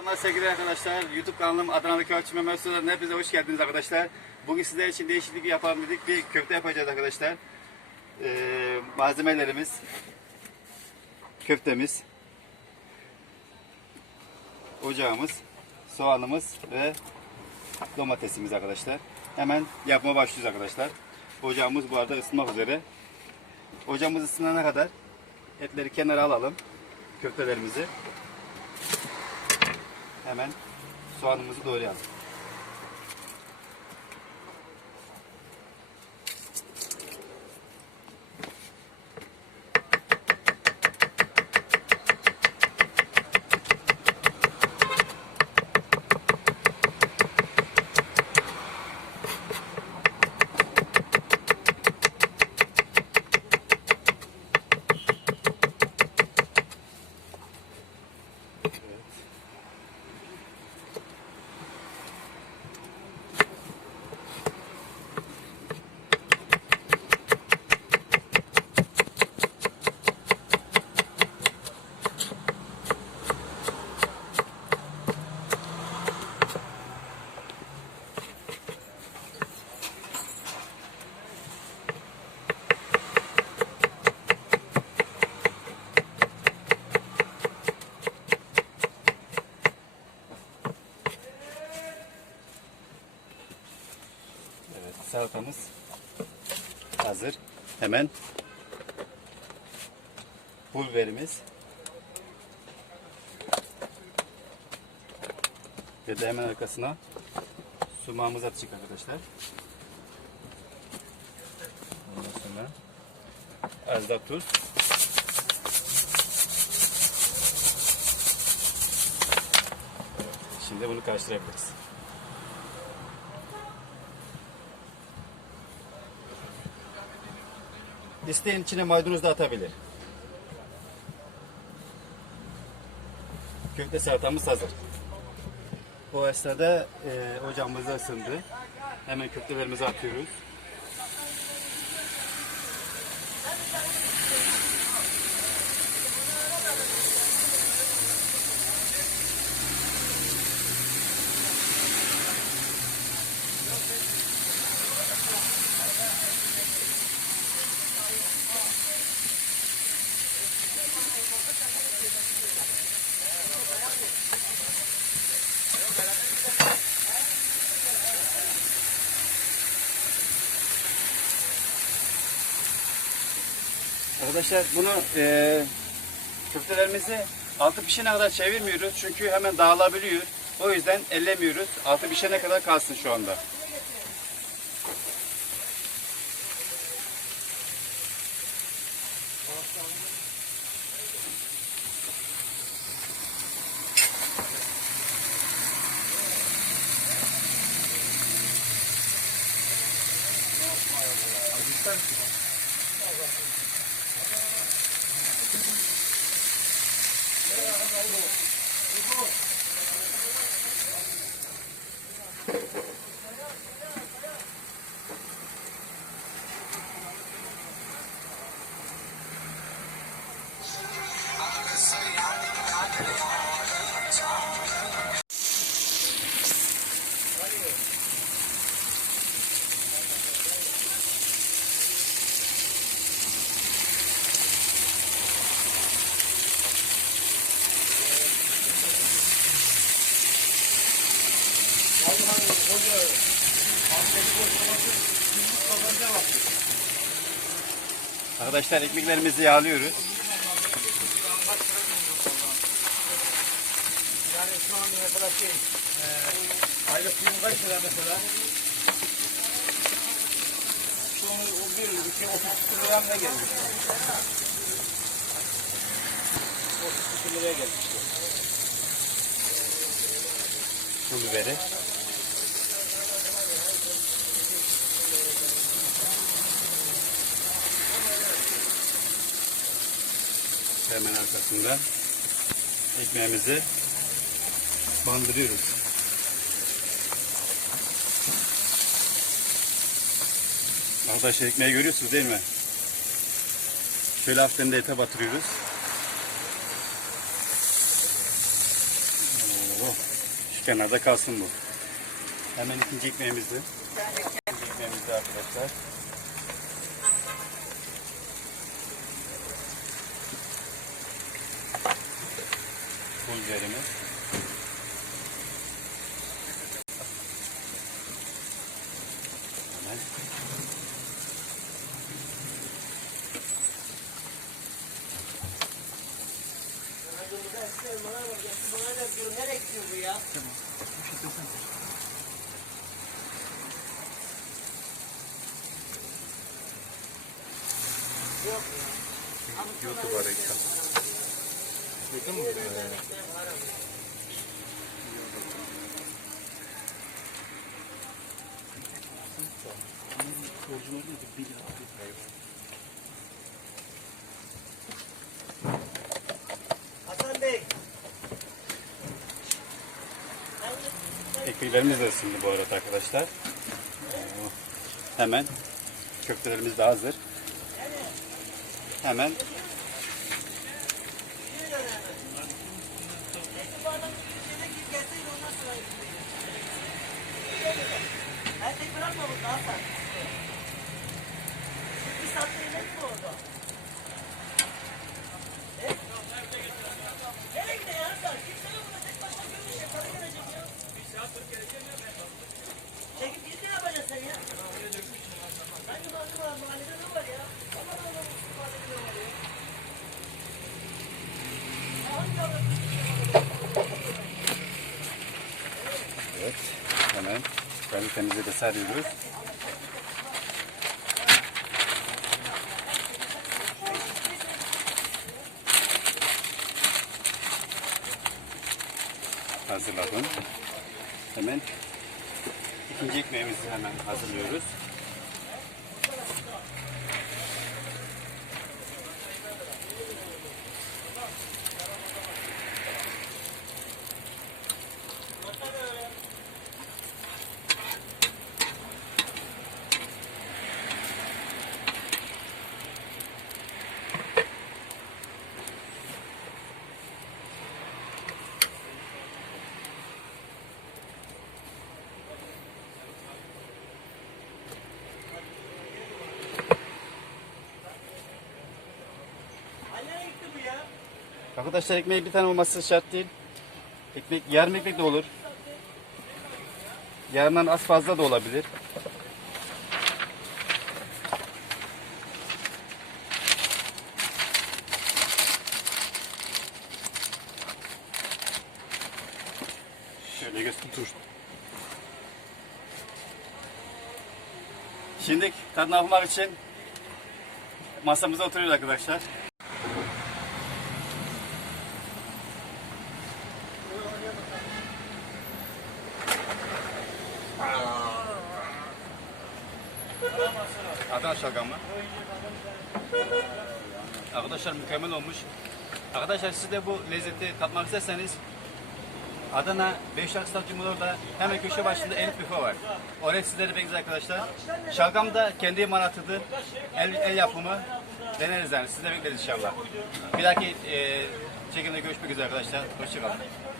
Merhaba sevgili arkadaşlar. YouTube kanalım Adana'daki Köfte Mehmet Usta'dan hepinize hoş geldiniz arkadaşlar. Bugün sizler için değişiklik yapalım dedik. Bir köfte yapacağız arkadaşlar. Ee, malzemelerimiz köftemiz ocağımız soğanımız ve domatesimiz arkadaşlar. Hemen yapma başlıyoruz arkadaşlar. Ocağımız bu arada ısınmak üzere. Ocağımız ısınana kadar etleri kenara alalım. Köftelerimizi. Hemen soğanımızı doğrayalım. Salatamız hazır. Hemen pul biberimiz ve de hemen arkasına sumağımızı atacak arkadaşlar. Ondan sonra az da tuz. Şimdi bunu karıştırabiliriz. İsteyen içine maydanoz da atabilir. Köfte salatamız hazır. O esnada e, ocağımız ısındı. Hemen köftelerimizi atıyoruz. Arkadaşlar bunu e, köftelerimizi altı pişene kadar çevirmiyoruz çünkü hemen dağılabiliyor. O yüzden ellemiyoruz. Altı pişene kadar kalsın şu anda. দেবো Arkadaşlar ekmeklerimizi yağlıyoruz. Yani şu an mesela şey, e, aylık yirmi kaç lira mesela? Şu an bir, iki, otuz liraya ne gelmiş? Otuz liraya gelmiş. Pul biberi. Hemen arkasında ekmeğimizi bandırıyoruz. Arkadaşlar ekmeği görüyorsunuz değil mi? Şöyle hafiften de ete batırıyoruz. Oo. Şu kenarda kalsın bu. Hemen ikinci ekmeğimizi. İkinci ekmeğimizi arkadaşlar. Pul biberimiz. Hemen. Nereye gidiyor bu ya? YouTube'a reklam. Yakın mı? Hasan Bey. Ekmeklerimiz de ısındı bu arada arkadaşlar. Oo. Hemen köftelerimiz de hazır. Hemen Nossa. Kalitemizi de sarıyoruz. Hazırladım. Hemen ikinci ekmeğimizi hemen hazırlıyoruz. Arkadaşlar ekmeği bir tane olması şart değil. Ekmek yarım ekmek de olur. Yarından az fazla da olabilir. Şöyle göster. Şimdi tadına bakmak için masamıza oturuyoruz arkadaşlar. Adana şalgamı. Arkadaşlar mükemmel olmuş. Arkadaşlar siz de bu lezzeti tatmak isterseniz Adana Beşiktaş Stadyumu'nun orada hemen köşe başında Elif Büfe var. Oraya sizleri bekleriz arkadaşlar. Şalgam da kendi imanatıdır. El, el yapımı. Deneriz yani. Siz de bekleriz inşallah. Bir dahaki e, çekimde görüşmek üzere arkadaşlar. Hoşçakalın.